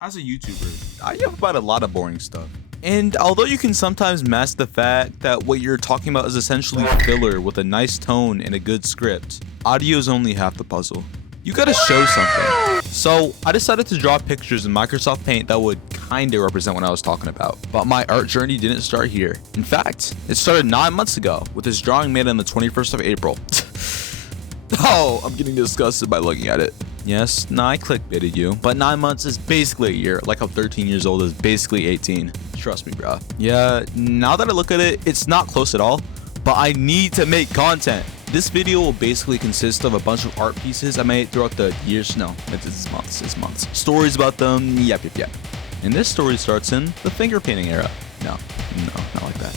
As a YouTuber, I have about a lot of boring stuff. And although you can sometimes mask the fact that what you're talking about is essentially filler with a nice tone and a good script, audio is only half the puzzle. You gotta show something. So I decided to draw pictures in Microsoft Paint that would kinda represent what I was talking about. But my art journey didn't start here. In fact, it started 9 months ago with this drawing made on the 21st of April. Oh, I'm getting disgusted by looking at it. Yes, I clickbaited you, but 9 months is basically a year, like how 13 years old is basically 18. Trust me, bro. Yeah, now that I look at it, it's not close at all, but I need to make content. This video will basically consist of a bunch of art pieces I made throughout the years. No, it's months. Stories about them, yep. And this story starts in the finger painting era. No, not like that.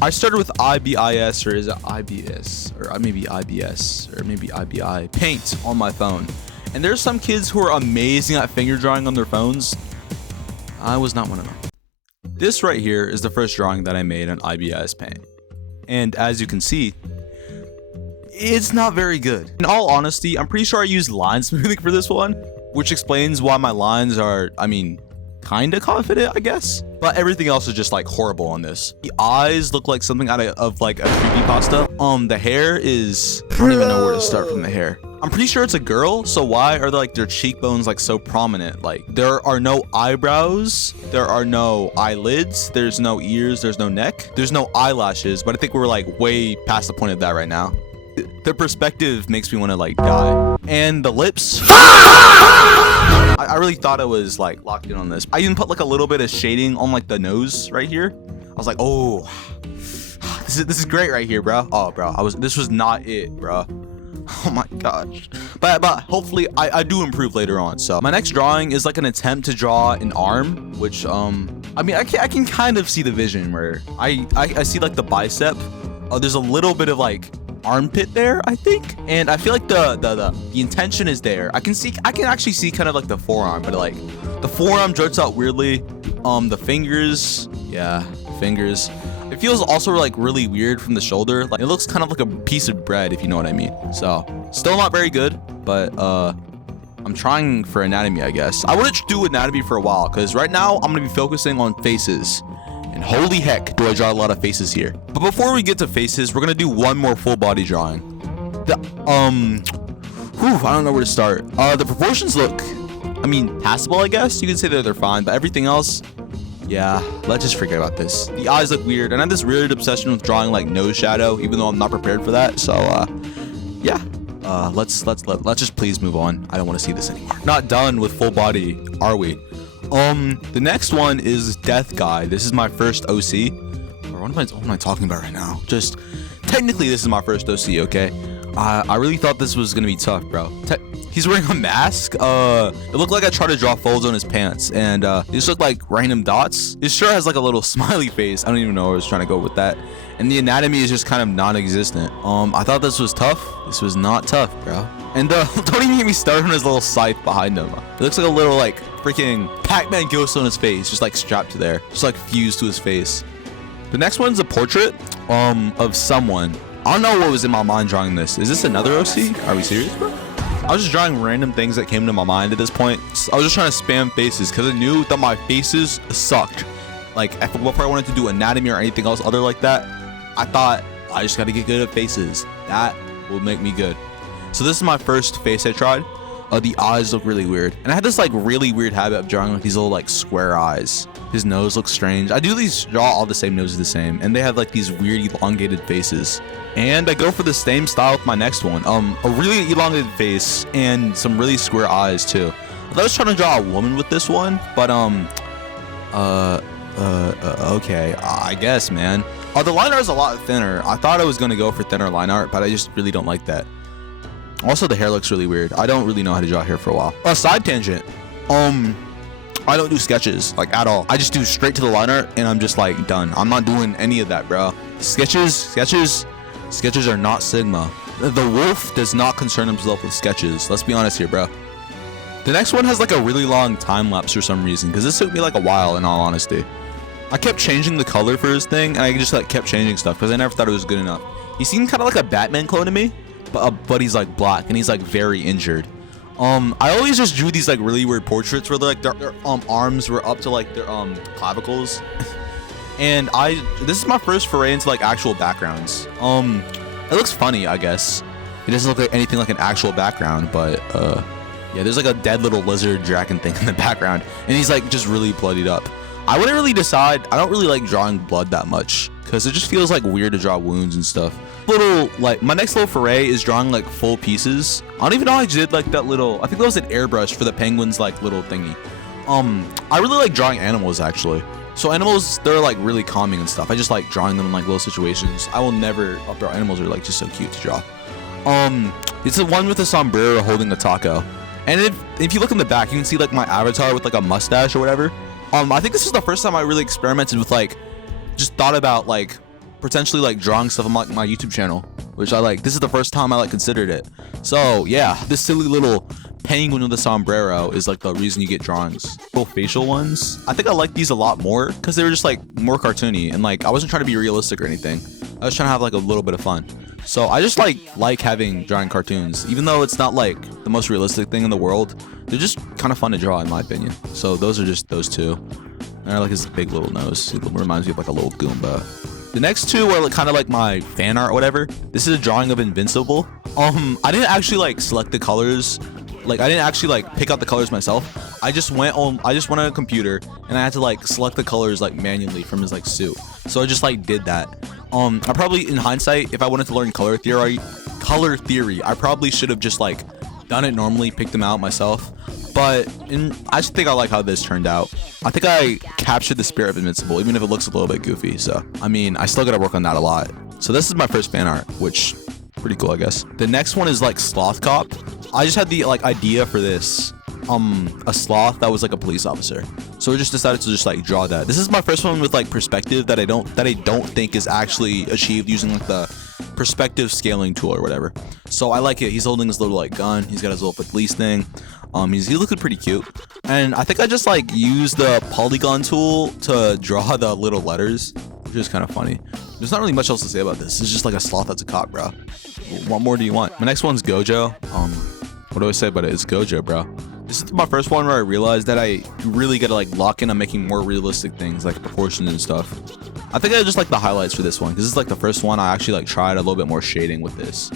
I started with IBIS, or is it IBS? Or maybe IBS, or maybe IBI, Paint on my phone. And there's some kids who are amazing at finger drawing on their phones. I was not one of them. This right here is the first drawing that I made on IBIS Paint. And as you can see, it's not very good. In all honesty, I'm pretty sure I used line smoothing for this one, which explains why my lines are, kinda confident, I guess. But everything else is just like horrible on this. The eyes look like something out of like a creepypasta. The hair is, I don't even know where to start from the hair. I'm pretty sure it's a girl, so why are their cheekbones like so prominent? Like there are no eyebrows, there are no eyelids, there's no ears, there's no neck, there's no eyelashes, but I think we're like way past the point of that right now. The perspective makes me want to like die. And the lips. I really thought I was like locked in on this. I even put like a little bit of shading on like the nose right here. I was like, oh, this is great right here, bro. Oh, bro, this was not it, bro. Oh my gosh. But hopefully I do improve later on. So my next drawing is like an attempt to draw an arm, which I can kind of see the vision where I see like the bicep. There's a little bit of like armpit there, I think, and I feel like the intention is there. I can actually see kind of like the forearm, but like the forearm juts out weirdly. The fingers, fingers. It feels also like really weird from the shoulder. Like it looks kind of like a piece of bread, if you know what I mean. So still not very good, but I'm trying for anatomy, I guess. I wanted to do anatomy for a while because right now I'm gonna be focusing on faces. And holy heck, do I draw a lot of faces here. But before we get to faces, we're gonna do one more full body drawing. I don't know where to start. The proportions look, passable, I guess. You can say that they're fine, but everything else, yeah, let's just forget about this. The eyes look weird, and I have this weird obsession with drawing like nose shadow, even though I'm not prepared for that. So, yeah. Let's just please move on. I don't want to see this anymore. Not done with full body, are we? The next one is Death Guy. This is my first OC. Or what am I talking about right now? Just technically, this is my first OC. Okay. I really thought this was gonna be tough, bro. He's wearing a mask. It looked like I tried to draw folds on his pants, and it just looked like random dots. His shirt has like a little smiley face. I don't even know where I was trying to go with that. And the anatomy is just kind of non-existent. I thought this was tough. This was not tough, bro. And don't even get me started on his little scythe behind him. It looks like a little like freaking Pac-Man ghost on his face, just like strapped to there, just like fused to his face. The next one's a portrait of someone. I don't know what was in my mind drawing this. Is this another OC? Are we serious, bro? I was just drawing random things that came to my mind at this point. I was just trying to spam faces because I knew that my faces sucked. Like, if I wanted to do anatomy or anything else other like that, I thought I just got to get good at faces. That will make me good. So this is my first face I tried. The eyes look really weird. And I had this like really weird habit of drawing like these little like square eyes. His nose looks strange. I do draw all the same noses the same, and they have like these weird elongated faces. And I go for the same style with my next one. A really elongated face and some really square eyes too. I was trying to draw a woman with this one, but okay, I guess, man. The line art is a lot thinner. I thought I was gonna go for thinner line art, but I just really don't like that. Also, the hair looks really weird. I don't really know how to draw hair for a while. A side tangent. I don't do sketches like at all. I just do straight to the line art, and I'm just like done. I'm not doing any of that, bro. Sketches are not Sigma. The wolf does not concern himself with sketches. Let's be honest here, bro. The next one has like a really long time lapse for some reason, because this took me like a while, in all honesty. I kept changing the color for his thing, and I just like kept changing stuff because I never thought it was good enough. He seemed kind of like a Batman clone to me, but he's like black and he's like very injured. I always just drew these like really weird portraits where like their arms were up to like their clavicles. And this is my first foray into like actual backgrounds. It looks funny, I guess. It doesn't look like anything like an actual background, but yeah, there's like a dead little lizard dragon thing in the background, and he's like just really bloodied up. I wouldn't really decide. I don't really like drawing blood that much because it just feels like weird to draw wounds and stuff. My next little foray is drawing like full pieces. I don't even know how I did like that little, I think that was an airbrush for the penguin's like little thingy. I really like drawing animals actually. So animals, they're like really calming and stuff. I just like drawing them in like little situations. I will never draw animals are like just so cute to draw. It's the one with the sombrero holding a taco. And if you look in the back, you can see like my avatar with like a mustache or whatever. I think this is the first time I really experimented with like, just thought about like potentially like drawing stuff on like my YouTube channel, which I like. This is the first time I like considered it. So yeah, this silly little penguin with a sombrero is like the reason you get drawings. Little facial ones, I think I like these a lot more because they were just like more cartoony and like I wasn't trying to be realistic or anything. I was trying to have like a little bit of fun. So I just like having drawing cartoons, even though it's not like the most realistic thing in the world. They're just kind of fun to draw in my opinion. So those are just those two. And I like his big little nose. It reminds me of like a little Goomba. The next two are like kind of like my fan art or whatever. This is a drawing of Invincible. I didn't actually like select the colors. Like I didn't actually like pick out the colors myself. I just went on a computer and I had to like select the colors like manually from his like suit. So I just like did that. I probably, in hindsight, if I wanted to learn color theory, I probably should have just like done it normally, picked them out myself. But I just think I like how this turned out. I think I captured the spirit of Invincible, even if it looks a little bit goofy. So, I mean, I still gotta work on that a lot. So this is my first fan art, which pretty cool, I guess. The next one is like Sloth Cop. I just had the like idea for this. A sloth that was like a police officer. So we just decided to just like draw that. This is my first one with like perspective that I don't think is actually achieved using like the perspective scaling tool or whatever. So I like it. He's holding his little like gun. He's got his little police thing. He looking pretty cute. And I think I just like used the polygon tool to draw the little letters, which is kind of funny. There's not really much else to say about this. It's just like a sloth that's a cop, bro. What more do you want? My next one's Gojo. What do I say about it? It's Gojo, bro. This is my first one where I realized that I really gotta like lock in on making more realistic things like proportions and stuff. I think I just like the highlights for this one because this is like the first one I actually like tried a little bit more shading with this,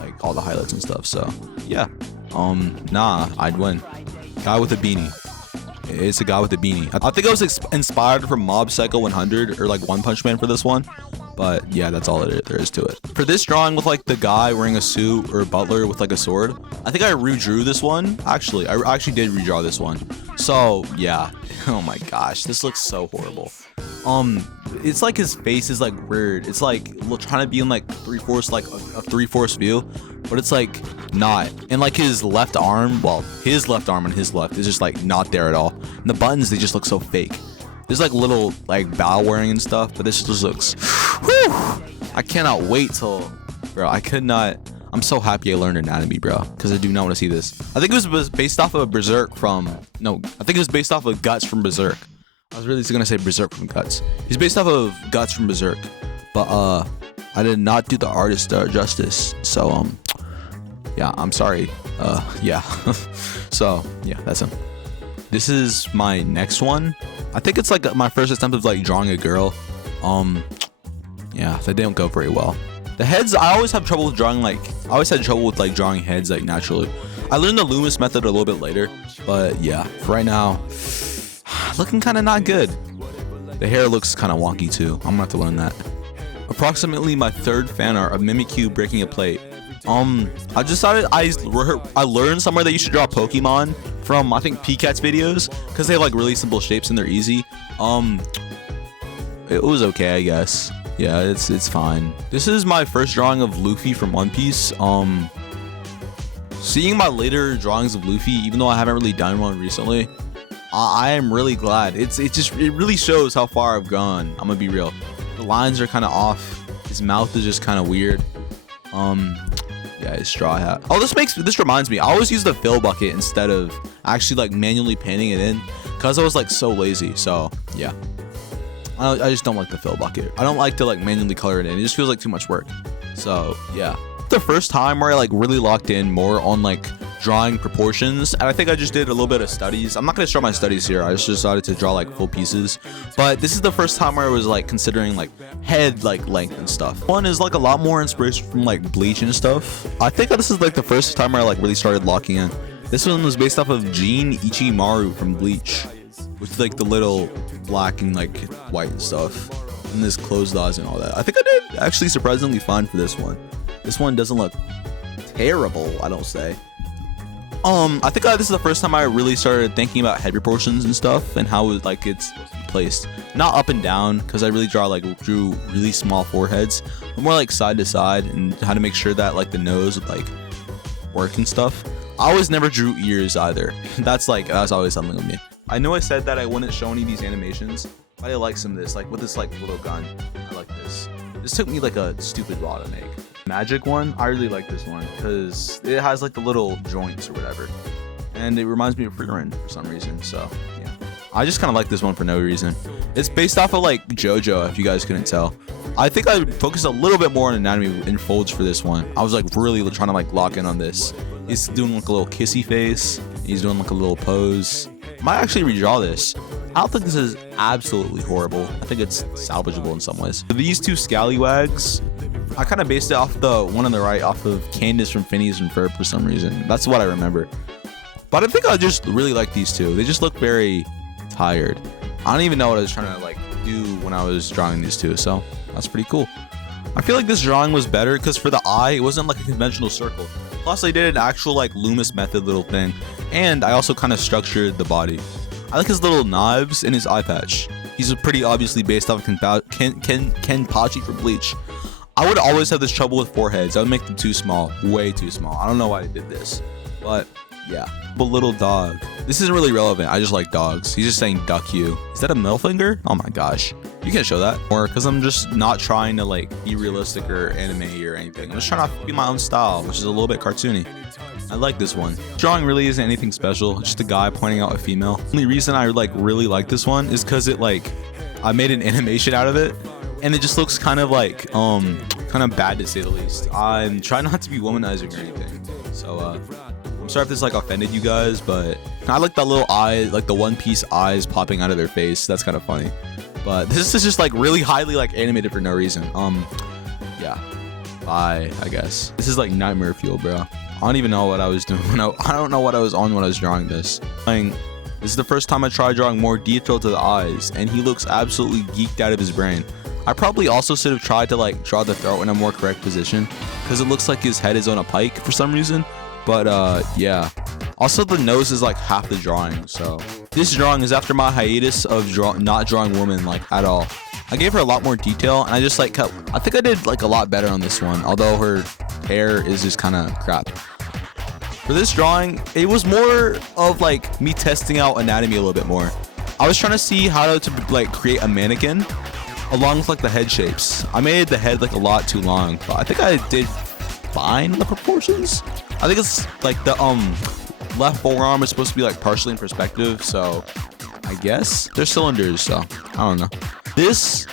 like all the highlights and stuff. So yeah, nah, I'd win. Guy with a beanie. It's a guy with a beanie. I think I was inspired from Mob Psycho 100 or like One Punch Man for this one. But yeah, that's all there is to it. For this drawing with like the guy wearing a suit or butler with like a sword, I think I redrew this one. Actually, I actually did redraw this one. So yeah, oh my gosh, this looks so horrible. It's like his face is like weird. It's like trying to be in like 3/4 like a 3/4 view, but it's like not. And like his left arm, well, his left arm and his left is just like not there at all. And the buttons, they just look so fake. There's like little like bow wearing and stuff, but this just looks, whew, I cannot wait till, bro, I'm so happy I learned anatomy, bro, because I do not want to see this. I think it was based off of Berserk I think it was based off of Guts from Berserk. I was really just gonna say Berserk from Guts. He's based off of Guts from Berserk, but I did not do the artist justice. So yeah, I'm sorry. Yeah. So yeah, that's him. This is my next one. I think it's like my first attempt of like drawing a girl. Yeah, that didn't go very well. The heads, I always have trouble with drawing I always had trouble with like drawing heads like naturally. I learned the Loomis method a little bit later, but yeah, for right now, looking kind of not good. The hair looks kind of wonky too. I'm gonna have to learn that. Approximately my third fan art of Mimikyu breaking a plate. I decided I learned somewhere that you should draw Pokemon from, I think, Picat's videos, because they have like really simple shapes and they're easy. It was okay, I guess. Yeah, it's fine. This is my first drawing of Luffy from One Piece. Seeing my later drawings of Luffy, even though I haven't really done one recently, I am really glad. It really shows how far I've gone. I'm gonna be real. The lines are kind of off. His mouth is just kind of weird. Yeah, his straw hat. Oh, this reminds me. I always use the fill bucket instead of actually like manually painting it in, because I was like so lazy. So yeah, I just don't like the fill bucket. I don't like to like manually color it in. It just feels like too much work. So yeah, the first time where I like really locked in more on like drawing proportions, and I think I just did a little bit of studies. I'm not going to show my studies here. I just decided to draw like full pieces, but this is the first time where I was like considering like head like length and stuff. One is like a lot more inspiration from like Bleach and stuff. I think this is like the first time where I like really started locking in. This one was based off of Jin Ichimaru from Bleach, with like the little black and like white and stuff, and this closed eyes and all that. I think I did actually surprisingly fine for this one. This one doesn't look terrible, I don't say. I think this is the first time I really started thinking about head proportions and stuff and how like it's placed, not up and down, because I really drew really small foreheads, but more like side to side, and how to make sure that like the nose would like work and stuff. I always never drew ears either. That's always something with me. I know I said that I wouldn't show any of these animations, but I like some of this, like with this like little gun. I like this. This took me like a stupid while to make. Magic one, I really like this one because it has like the little joints or whatever, and it reminds me of Frieren for some reason. So yeah, I just kind of like this one for no reason. It's based off of like JoJo, if you guys couldn't tell. I think I focused a little bit more on anatomy and folds for this one. I was like really trying to like lock in on this. He's doing like a little kissy face. He's doing like a little pose. I might actually redraw this. I don't think this is absolutely horrible. I think it's salvageable in some ways. These two scallywags, I kind of based it off the one on the right off of Candace from Phineas and Ferb for some reason. That's what I remember. But I think I just really like these two. They just look very tired. I don't even know what I was trying to like do when I was drawing these two, so that's pretty cool. I feel like this drawing was better because for the eye, it wasn't like a conventional circle. Plus, I did an actual like Loomis method little thing, and I also kind of structured the body. I like his little knives and his eye patch. He's pretty obviously based off of Kenpachi from Bleach. I would always have this trouble with foreheads. I would make them too small, way too small. I don't know why I did this, but yeah. But little dog. This isn't really relevant. I just like dogs. He's just saying duck you. Is that a middle finger? Oh my gosh. You can't show that. Or because I'm just not trying to like be realistic or anime or anything. I'm just trying to be my own style, which is a little bit cartoony. I like this one. Drawing really isn't anything special. Just a guy pointing out a female. The only reason I like really like this one is because it like I made an animation out of it, and it just looks kind of like kind of bad to say the least. I'm trying not to be womanizing or anything, so I'm sorry if this like offended you guys, but I like that little eye, like the One Piece eyes popping out of their face. That's kind of funny. But this is just like really highly like animated for no reason. Yeah. Bye, I guess. This is like nightmare fuel, bro. I don't even know what I was doing. I don't know what I was on when I was drawing this. This is the first time I tried drawing more detail to the eyes, and he looks absolutely geeked out of his brain. I probably also should have tried to like draw the throat in a more correct position, because it looks like his head is on a pike for some reason. But yeah. Also, the nose is like half the drawing, so this drawing is after my hiatus of not drawing women like at all. I gave her a lot more detail, and I just like I think I did like a lot better on this one, although her hair is just kind of crap. For this drawing, it was more of like me testing out anatomy a little bit more. I was trying to see how to like create a mannequin along with like the head shapes. I made the head like a lot too long, but I think I did fine in the proportions. I think it's like the left forearm is supposed to be like partially in perspective, so I guess they're cylinders, so I don't know. This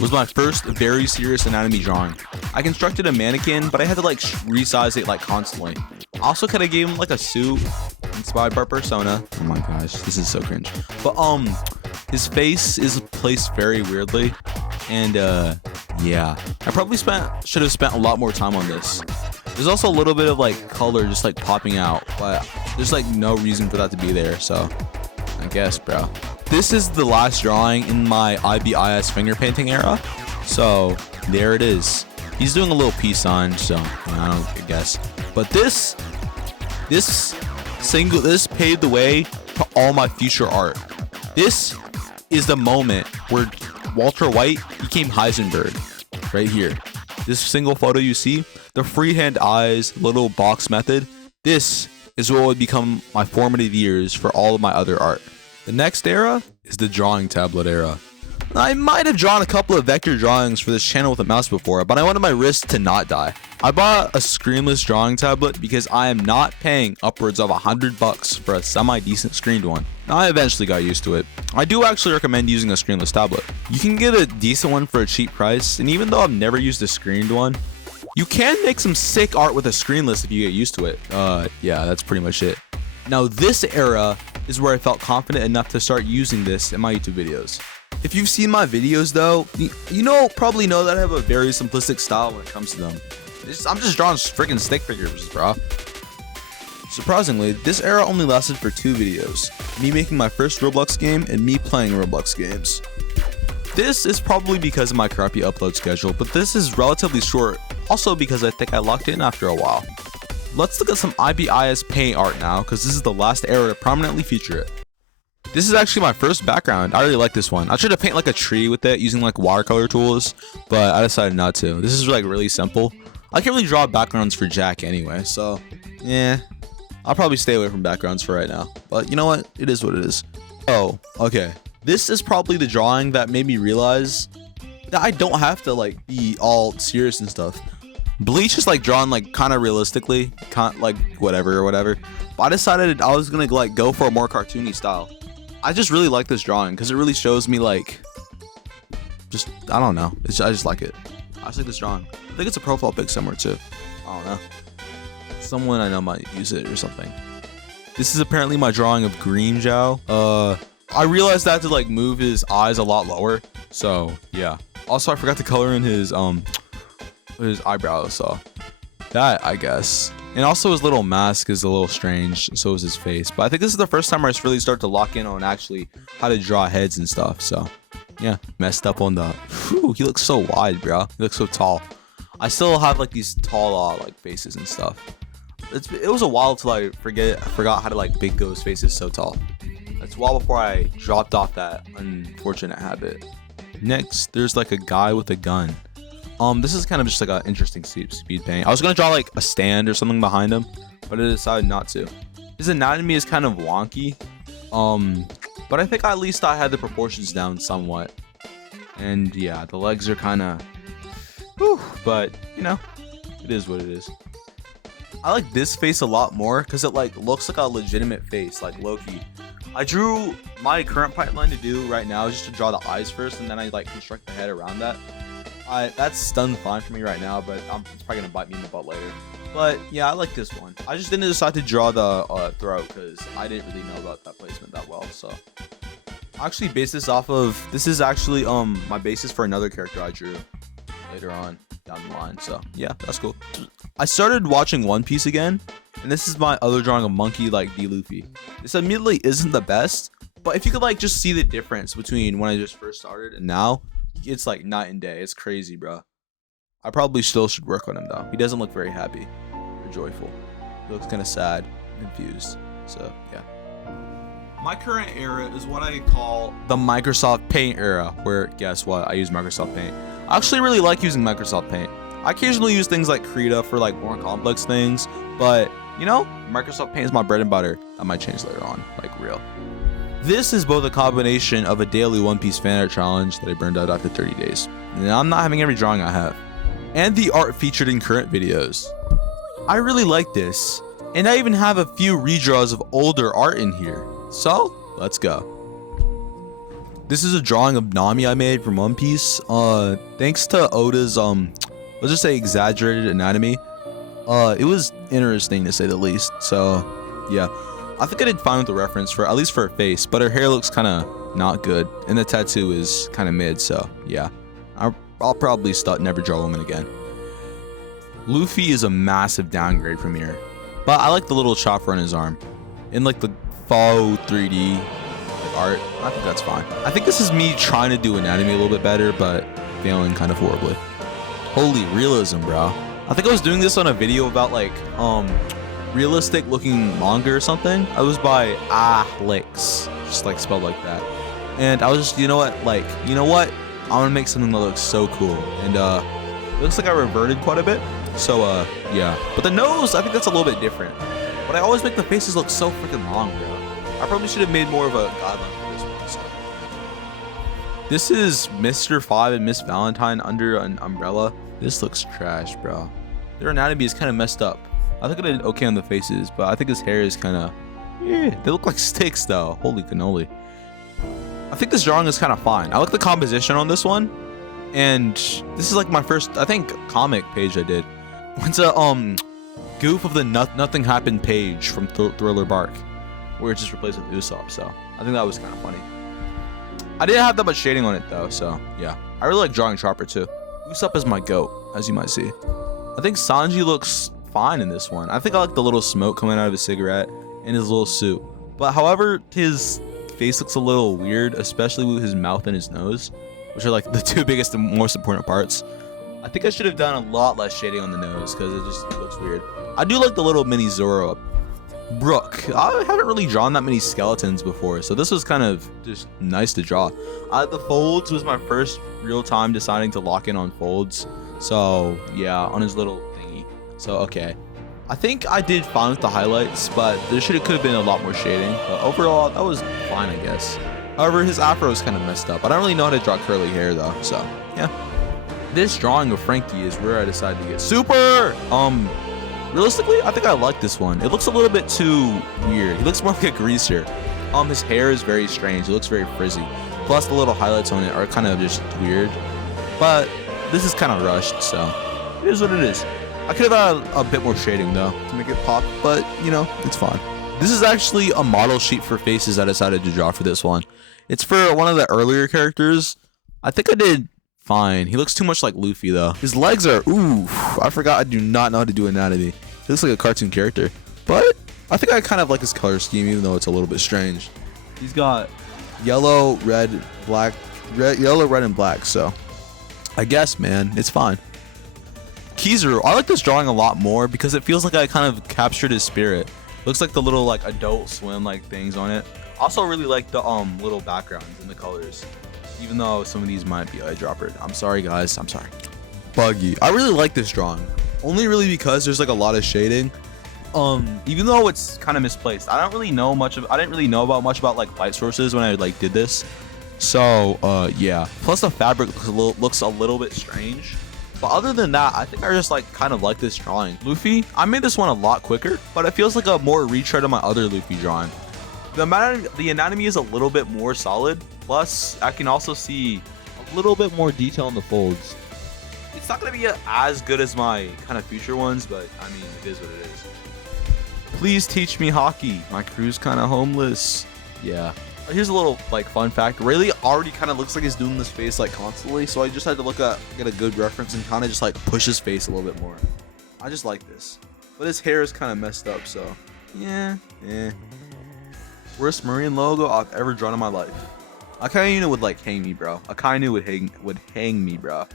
was my first very serious anatomy drawing. I constructed a mannequin, but I had to like resize it like constantly. I also kind of gave him like a suit inspired by Persona. Oh my gosh, this is so cringe. But his face is placed very weirdly, and yeah, I probably should have spent a lot more time on this. There's also a little bit of like color just like popping out, but there's like no reason for that to be there, so I guess, bro. This is the last drawing in my IBIS finger painting era, so there it is. He's doing a little peace sign, so I guess. But this paved the way to all my future art. This is the moment where Walter White became Heisenberg, right here. This single photo you see, the freehand eyes, little box method, this is what would become my formative years for all of my other art. The next era is the drawing tablet era. I might have drawn a couple of vector drawings for this channel with a mouse before, but I wanted my wrist to not die. I bought a screenless drawing tablet because I am not paying upwards of $100 for a semi-decent screened one. Now, I eventually got used to it. I do actually recommend using a screenless tablet. You can get a decent one for a cheap price, and even though I've never used a screened one, You can make some sick art with a screen list if you get used to it. Yeah, that's pretty much it. Now this era is where I felt confident enough to start using this in my YouTube videos. If you've seen my videos though, probably know that I have a very simplistic style when it comes to them. I'm just drawing freaking stick figures, bro. Surprisingly, this era only lasted for 2 videos, me making my first Roblox game and me playing Roblox games. This is probably because of my crappy upload schedule, but this is relatively short, also because I think I locked in after a while. Let's look at some IBIS paint art now, because this is the last era to prominently feature it. This is actually my first background. I really like this one. I tried to paint like a tree with it using like watercolor tools, but I decided not to. This is like really simple. I can't really draw backgrounds for Jack anyway, so yeah. I'll probably stay away from backgrounds for right now, but you know what? It is what it is. Oh, okay. This is probably the drawing that made me realize that I don't have to like be all serious and stuff. Bleach is like drawn like kind of realistically, like whatever. But I decided I was gonna like go for a more cartoony style. I just really like this drawing because it really shows me like, I don't know. I just like it. I just like this drawing. I think it's a profile pic somewhere too. I don't know. Someone I know might use it or something. This is apparently my drawing of Green Zhao. I realized that to like move his eyes a lot lower. So yeah. Also, I forgot to color in his eyebrows. So that, I guess. And also his little mask is a little strange. So is his face. But I think this is the first time I really start to lock in on actually how to draw heads and stuff. So yeah, messed up on the. Whew, he looks so wide, bro. He looks so tall. I still have like these tall like faces and stuff. It was a while till I forgot how to like make those faces so tall. That's a while before I dropped off that unfortunate habit. Next, there's like a guy with a gun. This is kind of just like an interesting speed paint. I was gonna draw like a stand or something behind him, but I decided not to. His anatomy is kind of wonky. But I think at least I had the proportions down somewhat. And yeah, the legs are kind of, but you know, it is what it is. I like this face a lot more because it like looks like a legitimate face, like Loki. I drew my current pipeline to do right now is just to draw the eyes first, and then I like construct the head around that. That's done fine for me right now, but it's probably gonna bite me in the butt later. But yeah, I like this one. I just didn't decide to draw the throat because I didn't really know about that placement that well. So I actually based this off of, this is actually my basis for another character I drew later on down the line. So yeah, that's cool. I started watching One Piece again, and this is my other drawing of Monkey like D. Luffy. This admittedly isn't the best, but if you could like just see the difference between when I just first started and now, it's like night and day. It's crazy, bro. I probably still should work on him though. He doesn't look very happy or joyful. He looks kind of sad and confused. So yeah. My current era is what I call the Microsoft Paint era, where guess what? I use Microsoft Paint. I actually really like using Microsoft Paint. I occasionally use things like Krita for like more complex things, but you know, Microsoft Paint is my bread and butter. That might change later on, like real. This is both a combination of a daily One Piece fan art challenge that I burned out after 30 days. And I'm not having every drawing I have. And the art featured in current videos. I really like this. And I even have a few redraws of older art in here. So, let's go. This is a drawing of Nami I made from One Piece. Thanks to Oda's, let's just say exaggerated anatomy. It was interesting to say the least. So, yeah. I think I did fine with the reference for at least for her face, but her hair looks kind of not good, and the tattoo is kind of mid. So yeah, I'll probably never draw a woman again. Luffy is a massive downgrade from here, but I like the little chopper on his arm, and like the faux 3D art. I think that's fine. I think this is me trying to do anatomy a little bit better, but failing kind of horribly. Holy realism, bro! I think I was doing this on a video about like realistic looking manga or something. I was by Alex, just like spelled like that. And I was just, you know what, I want to make something that looks so cool. And it looks like I reverted quite a bit. So yeah, but the nose, I think that's a little bit different. But I always make the faces look so freaking long, bro. I probably should have made more of a guideline for this one. So. This is Mr. 5 and Miss Valentine under an umbrella. This looks trash, bro. Their anatomy is kind of messed up. I think I did okay on the faces, but I think his hair is kind of, they look like sticks though. Holy cannoli. I think this drawing is kind of fine. I like the composition on this one. And this is like my first, I think, comic page I did. what's a goof of the Nothing Happened page from Thriller Bark, where it's just replaced with Usopp. So I think that was kind of funny. I didn't have that much shading on it though, so yeah. I really like drawing Chopper too. Usopp is my goat, as you might see. I think Sanji looks fine in this one. I think I like the little smoke coming out of his cigarette and his little suit. But however, his face looks a little weird, especially with his mouth and his nose, which are like the two biggest and most important parts. I think I should have done a lot less shading on the nose because it just looks weird. I do like the little mini Zoro. Brook. I haven't really drawn that many skeletons before, so this was kind of just nice to draw. The folds was my first real time deciding to lock in on folds. So yeah, on his little thingy. So okay. I think I did fine with the highlights, but there could have been a lot more shading. But overall, that was fine, I guess. However, his afro is kind of messed up. I don't really know how to draw curly hair though, so yeah. This drawing of Frankie is where I decided to get super. Realistically, I think I like this one. It looks a little bit too weird. He looks more like a greaser. His hair is very strange. It looks very frizzy. Plus, the little highlights on it are kind of just weird. But this is kind of rushed, so it is what it is. I could have had a bit more shading though to make it pop, but you know, it's fine. This is actually a model sheet for faces I decided to draw for this one. It's for one of the earlier characters. I think I did fine. He looks too much like Luffy though. His legs are, ooh, I forgot I do not know how to do anatomy. He looks like a cartoon character, but I think I kind of like his color scheme, even though it's a little bit strange. He's got yellow, red, black, yellow, red, and black. So I guess, man, it's fine. Kizaru, I like this drawing a lot more because it feels like I kind of captured his spirit. Looks like the little like Adult Swim like things on it. Also really like the little backgrounds and the colors. Even though some of these might be eyedroppered. I'm sorry guys, I'm sorry. Buggy. I really like this drawing. Only really because there's like a lot of shading. Even though it's kind of misplaced. I didn't really know about much about like light sources when I like did this. So yeah. Plus the fabric looks a little bit strange. But other than that, I think I just like kind of like this drawing. Luffy, I made this one a lot quicker, but it feels like a more retread of my other Luffy drawing. The anatomy is a little bit more solid. Plus, I can also see a little bit more detail in the folds. It's not going to be as good as my kind of future ones, but I mean, it is what it is. Please teach me hockey. My crew's kind of homeless. Yeah. Here's a little like fun fact. Rayleigh already kind of looks like he's doing this face like constantly, so I just had to get a good reference and kind of just like push his face a little bit more. I just like this. But his hair is kind of messed up, so yeah. Worst Marine logo I've ever drawn in my life. Akainu would like hang me, bro. Akainu would hang me, bro,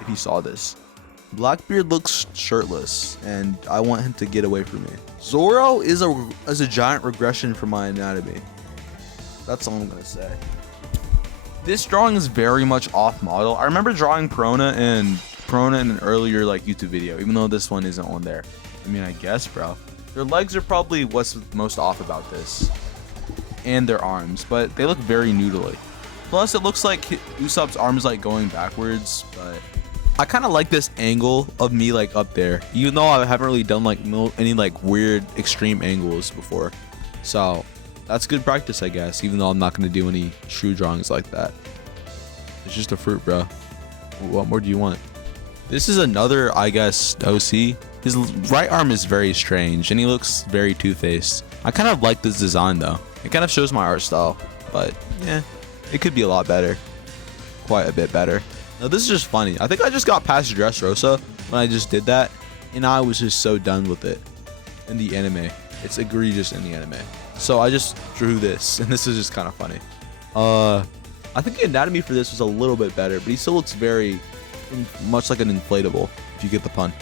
if he saw this. Blackbeard looks shirtless, and I want him to get away from me. Zoro is a giant regression from my anatomy. That's all I'm gonna say. This drawing is very much off model. I remember drawing Prona in an earlier like YouTube video, even though this one isn't on there. I mean, I guess, bro. Their legs are probably what's most off about this. And their arms, but they look very noodly. Plus, it looks like Usopp's arm is like going backwards, but I kind of like this angle of me like up there, even though I haven't really done like any like weird extreme angles before. So that's good practice, I guess, even though I'm not going to do any true drawings like that. It's just a fruit, bro. What more do you want? This is another, I guess, OC. His right arm is very strange, and he looks very two-faced. I kind of like this design, though. It kind of shows my art style, but yeah, it could be a lot better. Quite a bit better. Now, this is just funny. I think I just got past Dressrosa when I just did that, and I was just so done with it in the anime. It's egregious in the anime. So I just drew this, and this is just kind of funny. I think the anatomy for this was a little bit better, but he still looks very much like an inflatable, if you get the pun.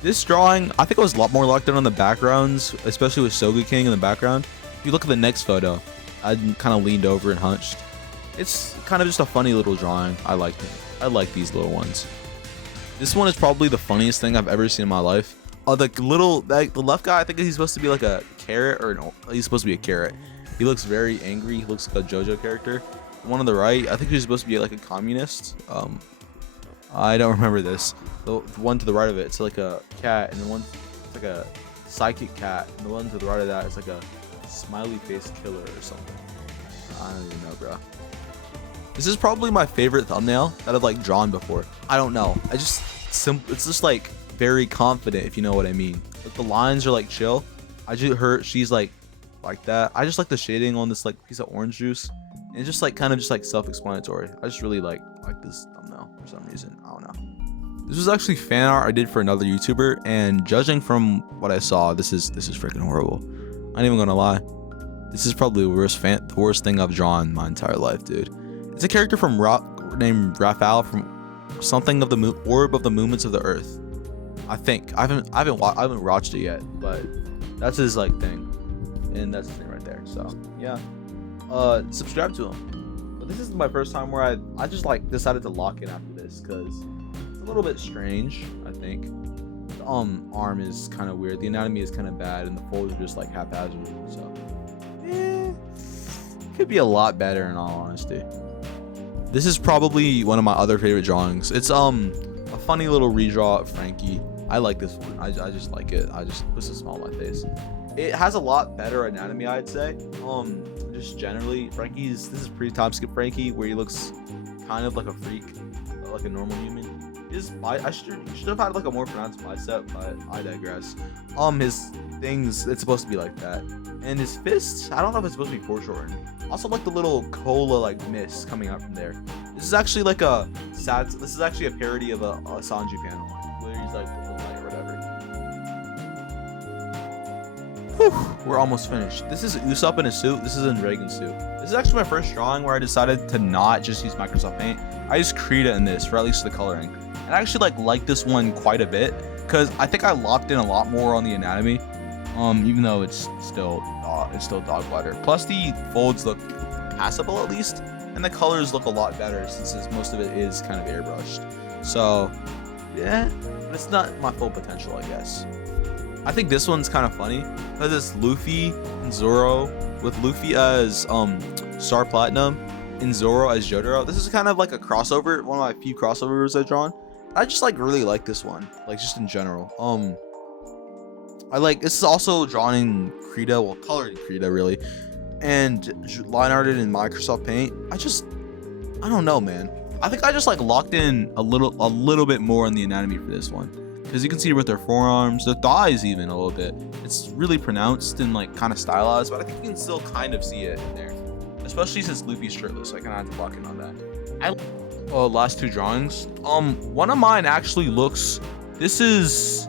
This drawing, I think I was a lot more locked in on the backgrounds, especially with Soga King in the background. If you look at the next photo, I kind of leaned over and hunched. It's kind of just a funny little drawing. I like it. I like these little ones. This one is probably the funniest thing I've ever seen in my life. The left guy, I think he's supposed to be like a carrot, or no, he's supposed to be a carrot. He looks very angry. He looks like a JoJo character. The one on the right, I think he's supposed to be like a communist. I don't remember this. The one to the right of it, it's like a cat, and the one, it's like a psychic cat, and the one to the right of that is like a smiley face killer or something. I don't even know, bro. This is probably my favorite thumbnail that I've like drawn before. I don't know. It's just like very confident, if you know what I mean. Like the lines are like chill. I just heard she's like that. I just like the shading on this like piece of orange juice. And it's just like kind of just like self-explanatory. I just really like this thumbnail for some reason. I don't know. This was actually fan art I did for another YouTuber, and judging from what I saw, this is freaking horrible. I ain't even gonna lie. This is probably the worst thing I've drawn my entire life, dude. It's a character from named Raphael from something of the Orb of the Movements of the Earth. I think I haven't watched it yet, but that's his like thing, and that's his thing right there. So yeah, subscribe to him. But this is my first time where I just like decided to lock in after this because it's a little bit strange. I think the arm is kind of weird, the anatomy is kind of bad, and the folds are just like haphazard. So could be a lot better in all honesty. This is probably one of my other favorite drawings. It's a funny little redraw of Frankie. I like this one. I just like it. I just puts a smile on my face. It has a lot better anatomy, I'd say. Just generally, this is pre-time skip Frankie, where he looks kind of like a freak, like a normal human. I should have had like a more pronounced bicep, but I digress. His things, it's supposed to be like that, and his fists, I don't know if it's supposed to be foreshortened. Also, like the little cola like mist coming out from there. This is actually like this is actually a parody of a Sanji panel where he's like the light or whatever. Whew, we're almost finished. This is Usopp in a suit. This is in Dragon suit. This is actually my first drawing where I decided to not just use Microsoft Paint. I used Krita in this for at least the coloring. And I actually like this one quite a bit because I think I locked in a lot more on the anatomy. Even though it's still dog water. Plus the folds look passable at least, and the colors look a lot better since most of it is kind of airbrushed. So yeah, but it's not my full potential, I guess. I think this one's kind of funny because it's Luffy and Zoro, with Luffy as Star Platinum and Zoro as Jotaro. This is kind of like a crossover, one of my few crossovers I've drawn. I just like really like this one, like just in general. This is also drawn in Krita, well, colored in Krita really, and line arted in Microsoft Paint. I don't know, man. I think I just like locked in a little bit more on the anatomy for this one, because you can see with their forearms, their thighs even a little bit. It's really pronounced and like kind of stylized, but I think you can still kind of see it in there, especially since Luffy's shirtless. So I kind of have to lock in on that. Last two drawings. One of mine actually looks. This is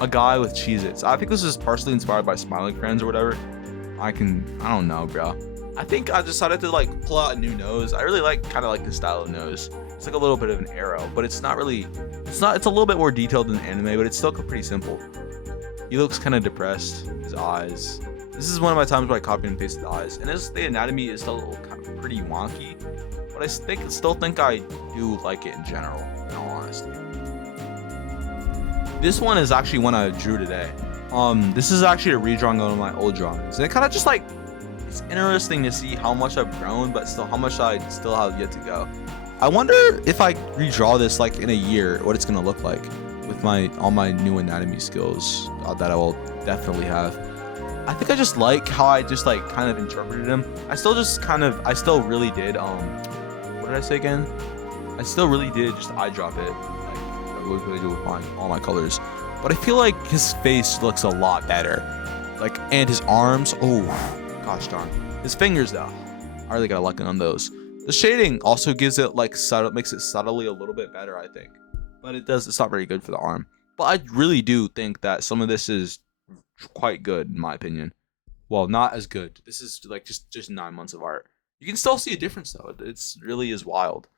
a guy with Cheez-Its. I think this is partially inspired by Smiling Friends or whatever. I don't know, bro. I think I decided to like pull out a new nose. I really kind of like this style of nose. It's like a little bit of an arrow, but it's not really, it's a little bit more detailed than anime, but it's still pretty simple. He looks kind of depressed, his eyes. This is one of my times where I copied and pasted the eyes, and the anatomy is still kind of pretty wonky, but I still think I do like it in general, in all honesty. This one is actually one I drew today. This is actually a redrawing of one of my old drawings. And it kind of just like, it's interesting to see how much I've grown, but still how much I still have yet to go. I wonder if I redraw this like in a year, what it's gonna look like with all my new anatomy skills that I will definitely have. I think I just like how I just like kind of interpreted him. I still really did, what did I say again? I still really did just eye drop it. What I do with all my colors, but I feel like his face looks a lot better, like, and his arms, oh gosh darn, his fingers though, I really gotta lock in on those. The shading also gives it like makes it subtly a little bit better, I think, but it's not very good for the arm. But I really do think that some of this is quite good in my opinion. Well, not as good. This is like just 9 months of art. You can still see a difference though. It's really is wild.